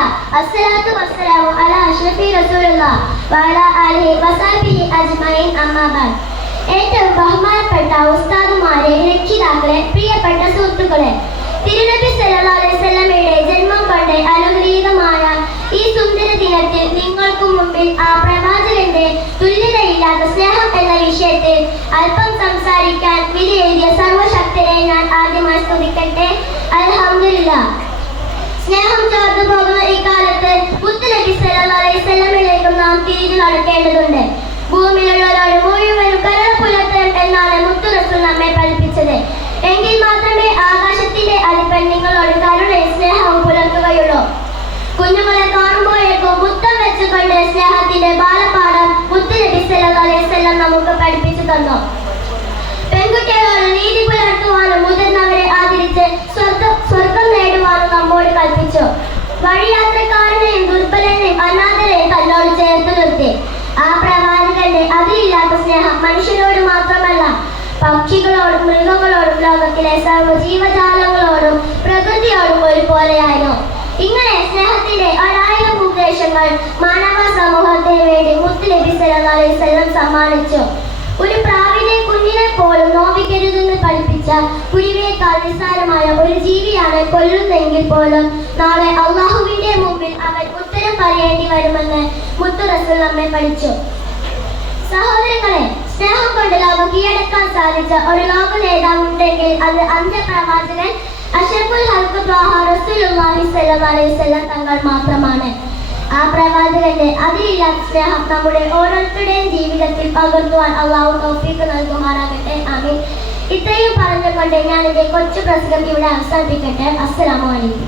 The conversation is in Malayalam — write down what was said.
അൽഹംദുലില്ലാ അസ്സലാത്തു വസ്സലാമു അലാ അഷ്റഫി റസൂലുള്ളാഹ് വഅലാ ആലിഹി വസഹ്ബിഹി അജ്മഈൻ അമ്മാ ബഅദ്. ഏറ്റവും ബഹുമാനപ്പെട്ട ഉസ്താദുമാരെ, രക്ഷിതാക്കളെ, പ്രിയപ്പെട്ട സുഹൃത്തുക്കളെ, തിരുനബി സല്ലല്ലാഹു അലൈഹി വസല്ലമയുടെ ജന്മം കൊണ്ട് അനുഗ്രഹീതമായ ഈ സുന്ദര ദിനത്തിൽ നിങ്ങൾക്ക് മുമ്പിൽ ആ പ്രവാചകന്റെ തുല്യതയില്ലാത്ത സ്നേഹം എന്ന വിഷയത്തിൽ അല്പം സംസാരിക്കാൻ വിധിയെഴുതിയ സർവശക്തരെ ഞാൻ ആദ്യമായി സ്തുതിക്കട്ടെ. അൽഹംദുലില്ലാ. സ്നേഹം ചോർന്നു പോകുന്ന ഈ കാലത്ത് മുത്തുനബി സല്ലല്ലാഹു അലൈഹി വസല്ലമയിലേക്കും നാം തിരിഞ്ഞു നടക്കേണ്ടതുണ്ട്. ഭൂമിയിലുള്ളവരോട് മുഴുവനും കരുണ പുലർത്തണം എന്നാണ് മുത്തു റസൂൽ നമ്മെ പഠിപ്പിച്ചത്. എങ്കിൽ മാത്രമേ ആകാശത്തിന്റെ അധിപൻ നിങ്ങളോട് കരുണയും സ്നേഹവും പുലർത്തുകയുള്ളൂ. കുഞ്ഞുങ്ങളെ കാണുമ്പോഴേക്കും മുത്തം വെച്ചുകൊണ്ട് സ്നേഹത്തിന്റെ ബാലപാഠം മുത്തുനബി സല്ലല്ലാഹു അലൈഹി വസല്ലം നമുക്ക് പഠിപ്പിച്ചു തന്നു. പെൺകുട്ടികളോട് നീതി പുലർത്തുവാനും മുതിർന്നവരെ ആദരിച്ച് സ്വർഗം നേടുവാനും നമ്മോട് കൽപ്പിച്ചു. വഴിയാത്രക്കാരനെയും ദുർബലനെയും അനാഥരെയും തന്നോട് ചേർത്ത് നിർത്തി. ആ പ്രവാചകന്റെ അതിരില്ലാത്ത സ്നേഹം മനുഷ്യരോട് മാത്രമല്ല, പക്ഷികളോടും മൃഗങ്ങളോടും ലോകത്തിലെ സർവ്വജീവജാലങ്ങളോടും പ്രകൃതിയോടും ഒരുപോലെയായിരുന്നു. ഇങ്ങനെ സ്നേഹത്തിന്റെ 1000 ഉപദേശങ്ങൾ മാനവ സമൂഹത്തിന് വേണ്ടി മുത്തുനബി സല്ലല്ലാഹു അലൈഹി വസല്ലം സമ്മാനിച്ചു. ഒരു പ്രാവിനെ കുഞ്ഞിനെ പോലും നോവിക്കരുതെന്ന് പഠിപ്പിച്ച കുരുവിയേക്കാൾ നിസ്സാരമായ ഒരു ജീവിയാണ് കൊല്ലുന്നെങ്കിൽ പോലും നാളെ അള്ളാഹുവിന്റെ മുമ്പിൽ അവൻ ഉത്തരം പറയേണ്ടി വരുമെന്ന് മുത്തു റസൂൽ നമ്മെ പഠിച്ചു. സഹോദരങ്ങളെ, സ്നേഹം കൊണ്ട് ലോകം കീഴടക്കാൻ സാധിച്ച ഒരു ലോക നേതാവ് ഉണ്ടെങ്കിൽ അത് അന്ത്യപ്രവാചകൻ അഷ്റഫുൽ ഖൽഖ് ത്വാഹ റസൂലുള്ളാഹി സ്വല്ലല്ലാഹു അലൈഹി വസല്ലം തങ്ങൾ മാത്രമാണ്. ആ പ്രവാചകന്റെ അതിരില്ലാത്ത സ്നേഹം നമ്മുടെ ഓരോരുത്തരുടെയും ജീവിതത്തിൽ പകർത്തുവാൻ അള്ളാഹു തൗഫീഖ് നൽകുമാറാകട്ടെ. ആമീൻ. ഇത്രയും പറഞ്ഞുകൊണ്ട് ഞാൻ എന്റെ കൊച്ചു പ്രസംഗം ഇവിടെ അവസാനിപ്പിക്കട്ടെ. അസ്സലാമു അലൈക്കും.